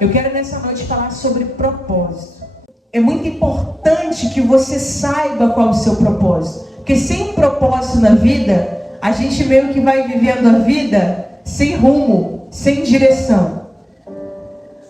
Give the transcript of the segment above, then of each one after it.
Eu quero nessa noite falar sobre propósito. É muito importante que você saiba qual é o seu propósito. Porque sem propósito na vida, a gente meio que vai vivendo a vida sem rumo, sem direção.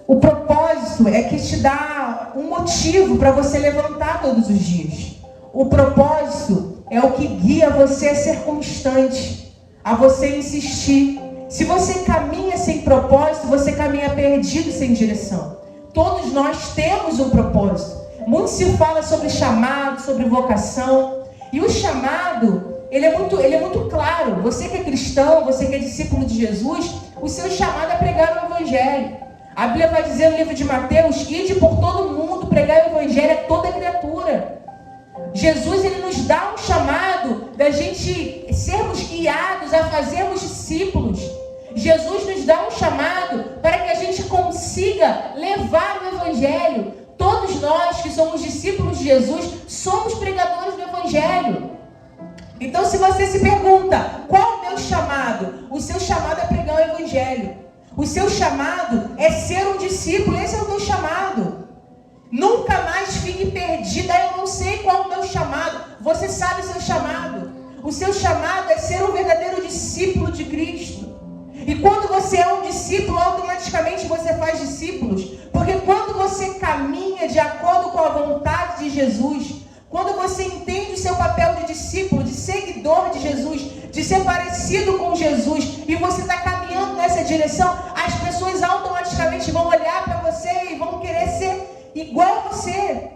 O propósito é que te dá um motivo para você levantar todos os dias. O propósito é o que guia você a ser constante, a você insistir. Se você caminha sem propósito, você caminha perdido, sem direção. Todos nós temos um propósito. Muito se fala sobre chamado, sobre vocação. E o chamado, ele é muito claro. Você que é cristão, você que é discípulo de Jesus, o seu chamado é pregar o Evangelho. A Bíblia vai dizer no livro de Mateus: ide por todo mundo, pregar o Evangelho a toda criatura. Jesus, ele nos dá um chamado da gente sermos guiados a fazermos discípulos. Jesus nos dá um chamado para que a gente consiga levar o Evangelho. Todos nós que somos discípulos de Jesus, somos pregadores do Evangelho. Então, se você se pergunta, qual é o meu chamado? O seu chamado é pregar o Evangelho. O seu chamado é ser um discípulo. Esse é o meu chamado. Nunca mais fique perdida. Eu não sei qual é o meu chamado. Você sabe o seu chamado. O seu chamado é ser um verdadeiro discípulo de Cristo. E quando você é um discípulo, automaticamente você faz discípulos. Porque quando você caminha de acordo com a vontade de Jesus, quando você entende o seu papel de discípulo, de seguidor de Jesus, de ser parecido com Jesus, e você está caminhando nessa direção, as pessoas automaticamente vão olhar para você e vão querer ser igual a você,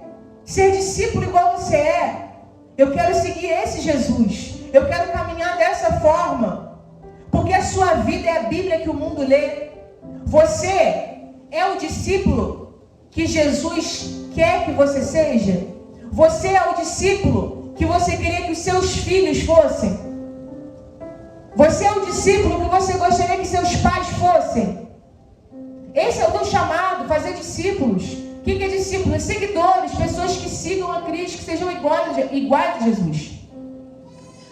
ser discípulo igual você é. Eu quero seguir esse Jesus, eu quero caminhar dessa forma, porque a sua vida é a Bíblia que o mundo lê. Você é o discípulo que Jesus quer que você seja? Você é o discípulo que você queria que os seus filhos fossem? Você é o discípulo que você gostaria que seus pais fossem? Esse é o teu chamado, fazer discípulos. O que é discípulo? Seguidores, pessoas que sigam a Cristo, que sejam iguais a Jesus.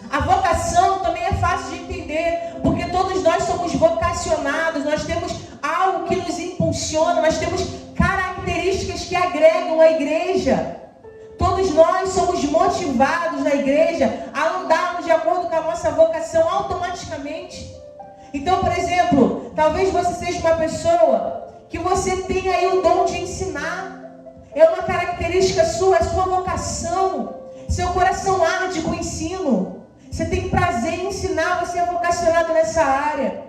A vocação também é fácil de entender, porque todos nós somos vocacionados, nós temos algo que nos impulsiona, nós temos características que agregam a igreja. Todos nós somos motivados na igreja a andarmos de acordo com a nossa vocação automaticamente. Então, por exemplo, talvez você seja uma pessoa que você tenha aí o dom de ensinar. É uma característica sua, é sua vocação. Seu coração arde com o ensino. Você tem prazer em ensinar, você é vocacionado nessa área.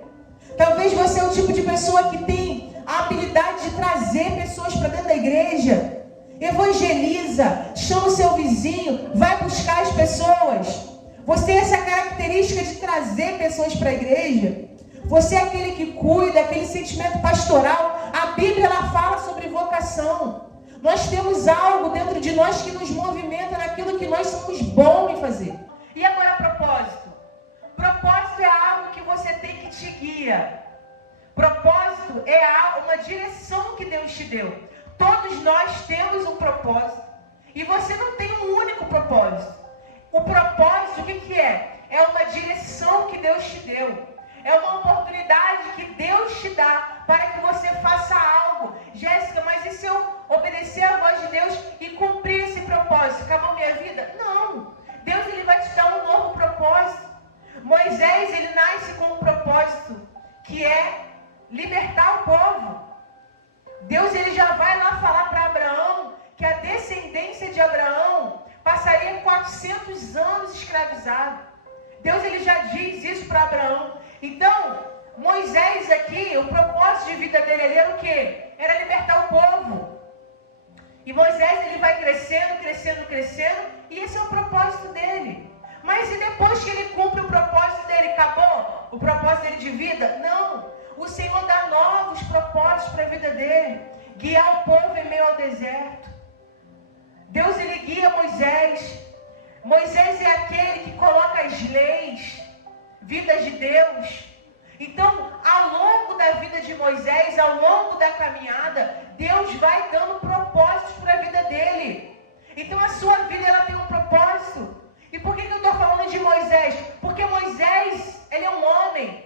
Talvez você é o tipo de pessoa que tem a habilidade de trazer pessoas para dentro da igreja. Evangeliza, chama o seu vizinho, vai buscar as pessoas. Você tem essa característica de trazer pessoas para a igreja. Você é aquele que cuida, aquele sentimento pastoral. A Bíblia, ela fala sobre vocação. Nós temos algo dentro de nós que nos movimenta naquilo que nós somos bons em fazer. E agora propósito? Propósito é algo que você tem que te guia. Propósito é uma direção que Deus te deu. Todos nós temos um propósito. E você não tem um único propósito. O propósito, o que é? É uma direção que Deus te deu. É uma oportunidade que Deus te dá para que você faça algo. Jéssica, mas e se eu obedecer a voz de Deus e cumprir esse propósito? Acabou minha vida? Não. Deus, ele vai te dar um novo propósito. Moisés, ele nasce com um propósito, que é libertar o povo. Deus, ele já vai lá falar para Abraão que a descendência de Abraão passaria 400 anos escravizado. Deus, ele já diz isso para Abraão. Então, Moisés aqui, o propósito de vida dele ali era o quê? Era libertar o povo. E Moisés, ele vai crescendo, e esse é o propósito dele. Mas e depois que ele cumpre o propósito dele, acabou o propósito dele de vida? Não. O Senhor dá novos propósitos para a vida dele. Guiar o povo em meio ao deserto. Deus, ele guia Moisés. Moisés é aquele que coloca as leis, vidas de Deus. Então, ao longo da vida de Moisés, ao longo da caminhada, Deus vai dando propósitos para a vida dele. Então, a sua vida, ela tem um propósito. E por que eu estou falando de Moisés? Porque Moisés, ele é um homem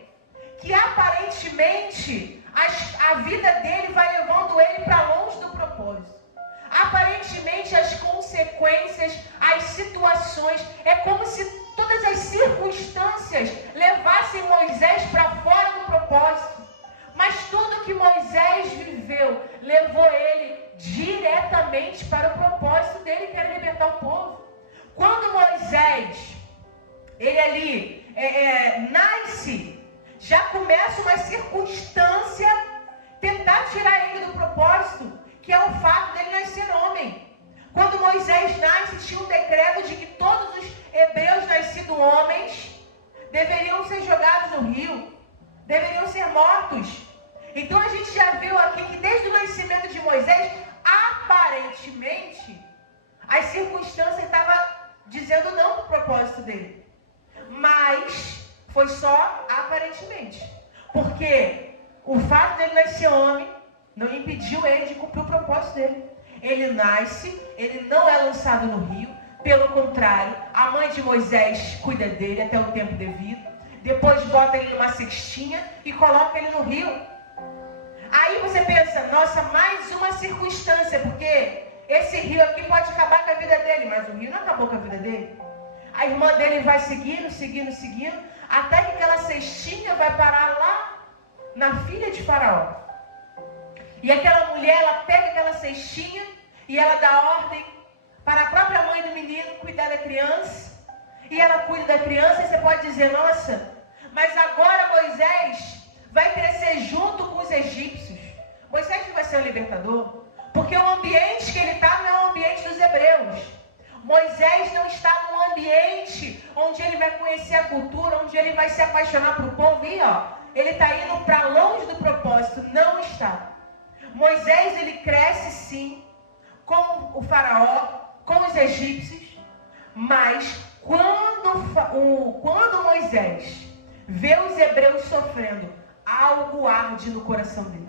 que aparentemente a vida dele vai levando consequências, as situações. É como se todas as circunstâncias levassem Moisés para fora do propósito. Mas tudo que Moisés viveu levou ele diretamente para o propósito dele, que era libertar o povo. Quando Moisés, ele ali nasce, já começa uma circunstância tentar tirar ele do propósito, que é o fato dele nascer homem. Quando Moisés nasce, tinha um decreto de que todos os hebreus nascidos homens deveriam ser jogados no rio, deveriam ser mortos. Então a gente já viu aqui que desde o nascimento de Moisés, aparentemente, as circunstâncias estavam dizendo não para o propósito dele. Mas foi só aparentemente. Porque o fato dele nascer homem não impediu ele de cumprir o propósito dele. Ele nasce, ele não é lançado no rio. Pelo contrário, a mãe de Moisés cuida dele até o tempo devido. Depois bota ele numa cestinha e coloca ele no rio. Aí você pensa, nossa, mais uma circunstância, porque esse rio aqui pode acabar com a vida dele, mas o rio não acabou com a vida dele. A irmã dele vai seguindo, até que aquela cestinha vai parar lá na filha de Faraó. E aquela mulher, ela pega aquela cestinha e ela dá ordem para a própria mãe do menino cuidar da criança. E ela cuida da criança e você pode dizer, nossa, mas agora Moisés vai crescer junto com os egípcios. Moisés não vai ser o libertador, porque o ambiente que ele está não é o ambiente dos hebreus. Moisés não está num ambiente onde ele vai conhecer a cultura, onde ele vai se apaixonar pelo povo. E ele está indo para longe do propósito. Não está. Moisés, ele cresce sim com o faraó, com os egípcios, mas quando Moisés vê os hebreus sofrendo, algo arde no coração dele.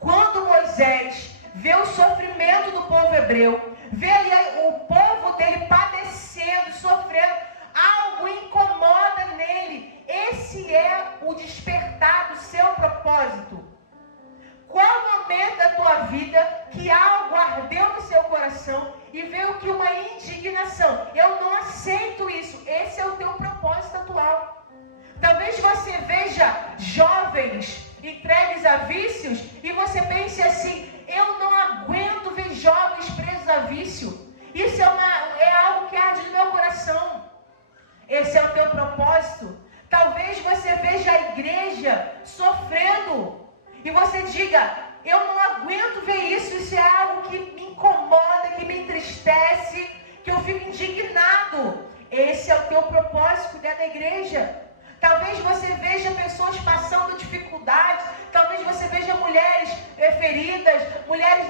Quando Moisés vê o sofrimento do povo hebreu, vê ali o povo dele padecendo, sofrendo, algo incomoda nele. Esse é o despertar do seu propósito. Qual momento da tua vida que algo ardeu no seu coração e veio que uma indignação? Eu não aceito isso. Esse é o teu propósito atual. Talvez você veja jovens entregues a vícios e você pense assim, eu não aguento ver jovens presos a vício. Isso é algo que arde no meu coração. Esse é o teu propósito. Talvez você veja a igreja sofrendo e você diga, eu não aguento ver isso, isso é algo que me incomoda, que me entristece, que eu fico indignado. Esse é o teu propósito, cuidar da igreja. Talvez você veja pessoas passando dificuldades, talvez você veja mulheres feridas, mulheres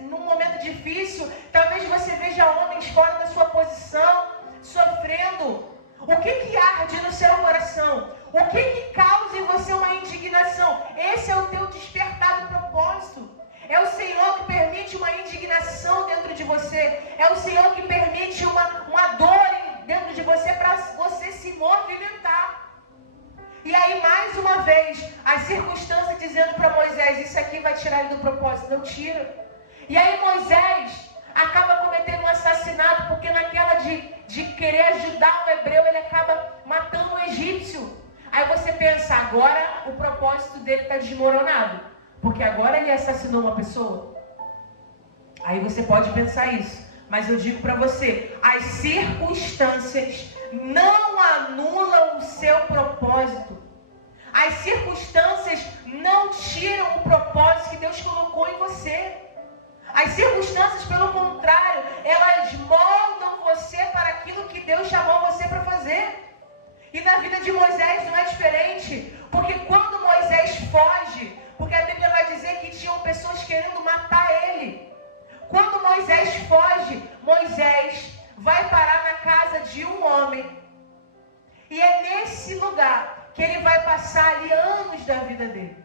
num momento difícil, talvez você veja homens fora da sua posição, sofrendo. O que arde no seu coração? O que causa em você uma indignação? Esse é o teu despertar do propósito. É o Senhor que permite uma indignação dentro de você. É o Senhor que permite uma dor dentro de você para você se movimentar. E aí, mais uma vez, as circunstâncias dizendo para Moisés, isso aqui vai tirar ele do propósito. Não tira. E aí Moisés acaba cometendo um assassinato, porque naquela de querer ajudar o hebreu, ele acaba matando o egípcio. Aí você pensa, agora o propósito dele está desmoronado, porque agora ele assassinou uma pessoa. Aí você pode pensar isso. Mas eu digo para você, as circunstâncias não anulam o seu propósito. As circunstâncias não tiram o propósito que Deus colocou em você. As circunstâncias, pelo contrário, elas moldam você para aquilo que Deus chamou você para fazer. E na vida de Moisés não é diferente, porque quando Moisés foge, porque a Bíblia vai dizer que tinham pessoas querendo matar ele. Quando Moisés foge, Moisés vai parar na casa de um homem. E é nesse lugar que ele vai passar ali anos da vida dele.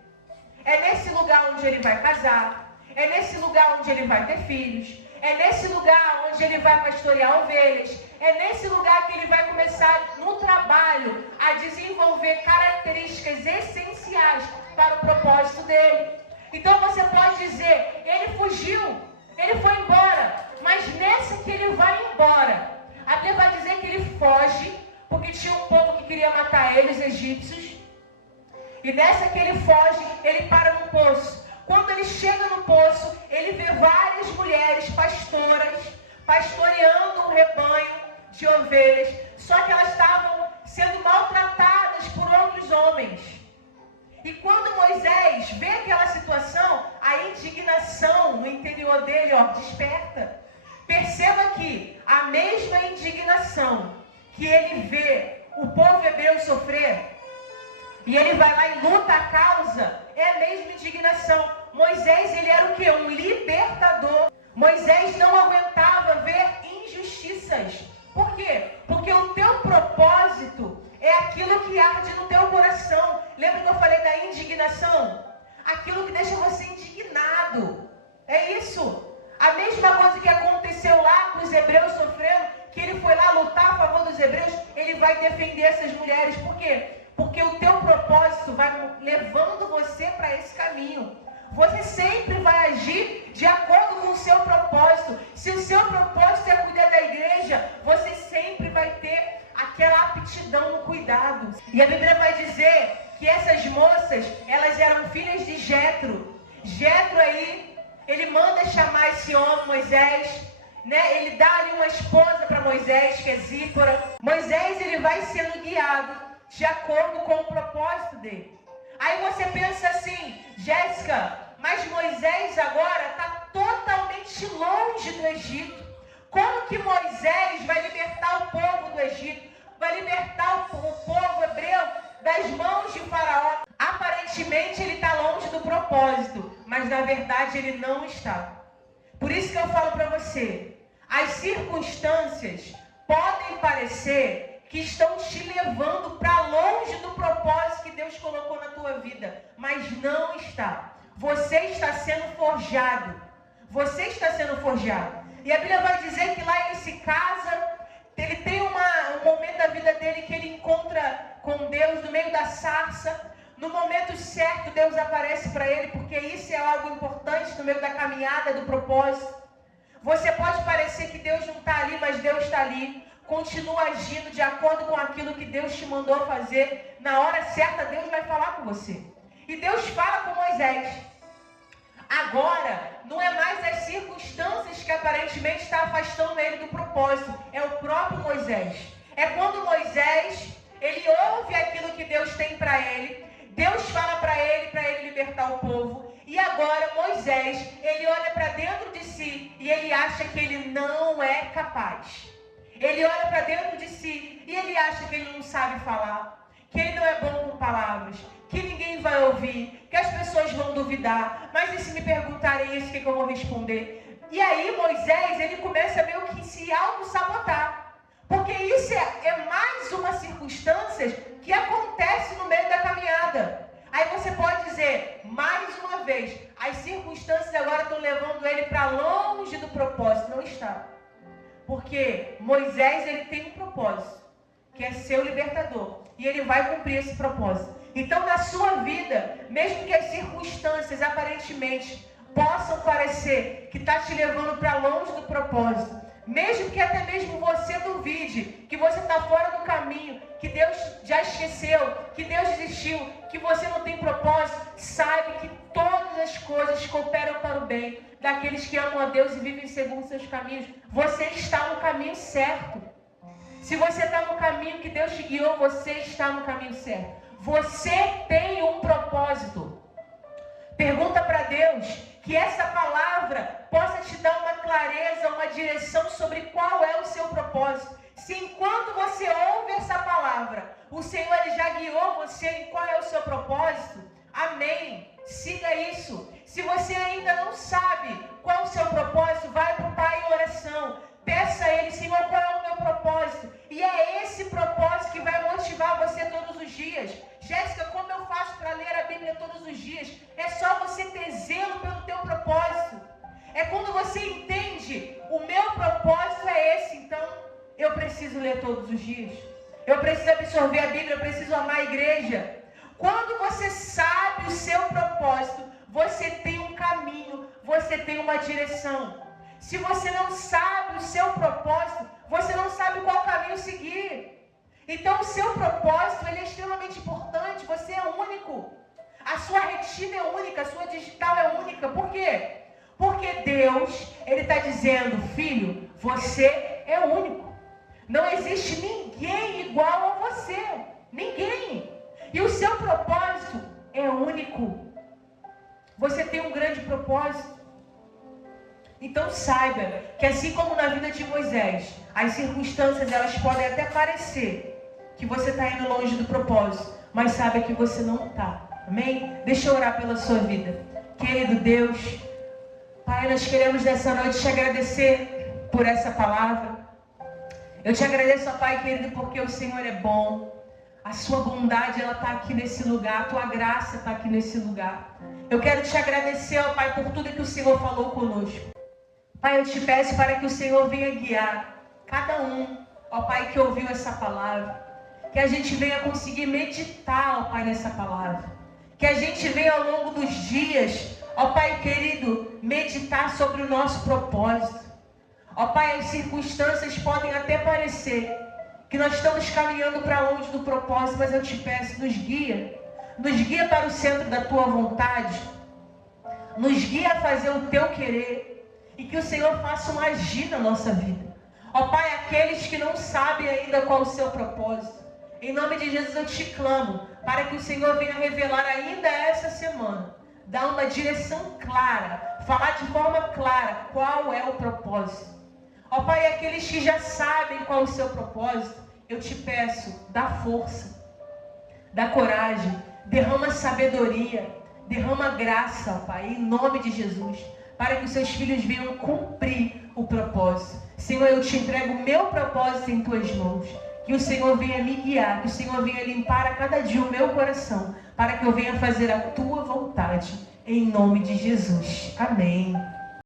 É nesse lugar onde ele vai casar. É nesse lugar onde ele vai ter filhos. É nesse lugar onde ele vai pastorear ovelhas. É nesse lugar que ele vai começar no trabalho a desenvolver características essenciais para o propósito dele. Então você pode dizer, ele fugiu, ele foi embora, mas nessa que ele nessa que ele foge, ele para no poço. Quando ele chega no poço, ele vê várias mulheres pastoras, pastoreando um rebanho de ovelhas, só que elas estavam sendo maltratadas por outros homens. E quando Moisés vê aquela situação, a indignação no interior dele, desperta. Perceba que a mesma indignação que ele vê o povo hebreu sofrer, e ele vai lá e luta a causa, é a mesma indignação. Moisés, ele era o quê? Um libertador. Moisés não aguentava ver injustiças. Por quê? Porque o teu propósito é aquilo que arde no teu coração. Lembra que eu falei da indignação? Aquilo que deixa você indignado. É isso. A mesma coisa que aconteceu lá com os hebreus sofrendo, que ele foi lá lutar a favor dos hebreus, ele vai defender essas mulheres. Por quê? Porque o teu propósito vai levando você para esse caminho. Você sempre vai agir de acordo com o seu propósito. Se o seu propósito é cuidar da igreja, você sempre vai ter aquela aptidão no cuidado. E a Bíblia vai dizer que essas moças, elas eram filhas de Jetro. Jetro aí, ele manda chamar esse homem, Moisés, né? Ele dá ali uma esposa para Moisés, que é Zípora. Moisés, ele vai sendo guiado de acordo com o propósito dele. Aí você pensa assim, Jéssica, mas Moisés agora está totalmente longe do Egito. Como que Moisés vai libertar o povo do Egito? Vai libertar o povo hebreu das mãos de Faraó? Aparentemente ele está longe do propósito, mas na verdade ele não está. Por isso que eu falo para você, as circunstâncias podem parecer que estão te levando para longe do propósito que Deus colocou na tua vida, mas não está. Você está sendo forjado. Você está sendo forjado. E a Bíblia vai dizer que lá ele se casa, ele tem um momento da vida dele que ele encontra com Deus no meio da sarça. No momento certo, Deus aparece para ele, porque isso é algo importante no meio da caminhada, do propósito. Você pode parecer que Deus não está ali, mas Deus está ali. Continua agindo de acordo com aquilo que Deus te mandou fazer. Na hora certa, Deus vai falar com você. E Deus fala com Moisés. Agora, não é mais as circunstâncias que aparentemente está afastando ele do propósito. É o próprio Moisés. É quando Moisés, ele ouve aquilo que Deus tem para ele. Deus fala para ele libertar o povo. E agora Moisés, ele olha para dentro de si e ele acha que ele não é capaz. Ele olha para dentro de si e ele acha que ele não sabe falar, que ele não é bom com palavras, que ninguém vai ouvir, que as pessoas vão duvidar. Mas e se me perguntarem isso, o que eu vou responder? E aí Moisés, ele começa meio que se auto-sabotar. Porque isso é mais uma circunstância que acontece no meio da caminhada. Aí você pode dizer, mais uma vez, as circunstâncias agora estão levando ele para longe do propósito. Não está. Porque Moisés, ele tem um propósito, que é ser o libertador. E ele vai cumprir esse propósito. Então, na sua vida, mesmo que as circunstâncias aparentemente possam parecer que está te levando para longe do propósito, mesmo que até mesmo você duvide, que você está fora do caminho, que Deus já esqueceu, que Deus desistiu, que você não tem propósito, saiba que todas as coisas cooperam para o bem daqueles que amam a Deus e vivem segundo seus caminhos. Você está no caminho certo. Se você está no caminho que Deus te guiou, você está no caminho certo. Você tem um propósito. Pergunta para Deus que essa palavra possa te dar uma clareza, uma direção sobre qual é o seu propósito. Se enquanto você ouve essa palavra, o Senhor ele já guiou você em qual é o seu propósito, amém. Siga isso. Se você ainda não sabe qual é o seu propósito, vai para o Pai em oração. Peça a Ele, Senhor, qual é o meu propósito? E é esse propósito que vai motivar você todos os dias. Jéssica, como eu faço para ler a Bíblia todos os dias? É só você ter zelo pelo teu propósito. É quando você entende, o meu propósito é esse, então eu preciso ler todos os dias. Eu preciso absorver a Bíblia, eu preciso amar a igreja. Quando você sabe o seu propósito, você tem um caminho, você tem uma direção. Se você não sabe o seu propósito, você não sabe qual caminho seguir. Então o seu propósito ele é extremamente importante, você é único. A sua retina é única, a sua digital é única. Por quê? Porque Deus, Ele está dizendo, filho, você é único. Não existe ninguém igual a você. Ninguém. E o seu propósito é único. Você tem um grande propósito. Então saiba que assim como na vida de Moisés, as circunstâncias elas podem até parecer que você está indo longe do propósito, mas saiba que você não está. Amém? Deixa eu orar pela sua vida. Querido Deus, Pai, nós queremos nessa noite te agradecer por essa palavra. Eu te agradeço, ó Pai querido, porque o Senhor é bom. A sua bondade, ela está aqui nesse lugar. A tua graça está aqui nesse lugar. Eu quero te agradecer, ó Pai, por tudo que o Senhor falou conosco. Pai, eu te peço para que o Senhor venha guiar cada um, ó Pai, que ouviu essa palavra. Que a gente venha conseguir meditar, ó Pai, nessa palavra. Que a gente venha ao longo dos dias, ó Pai querido, meditar sobre o nosso propósito. Ó Pai, as circunstâncias podem até parecer que nós estamos caminhando para longe do propósito, mas eu te peço, nos guia para o centro da tua vontade, nos guia a fazer o teu querer, e que o Senhor faça um agir na nossa vida. Ó Pai, aqueles que não sabem ainda qual o seu propósito, em nome de Jesus eu te clamo, para que o Senhor venha revelar ainda essa semana, dar uma direção clara, falar de forma clara qual é o propósito. Ó Pai, aqueles que já sabem qual é o seu propósito, eu te peço, dá força, dá coragem, derrama sabedoria, derrama graça, ó Pai, em nome de Jesus, para que os seus filhos venham cumprir o propósito. Senhor, eu te entrego o meu propósito em tuas mãos. Que o Senhor venha me guiar, que o Senhor venha limpar a cada dia o meu coração, para que eu venha fazer a tua vontade, em nome de Jesus. Amém.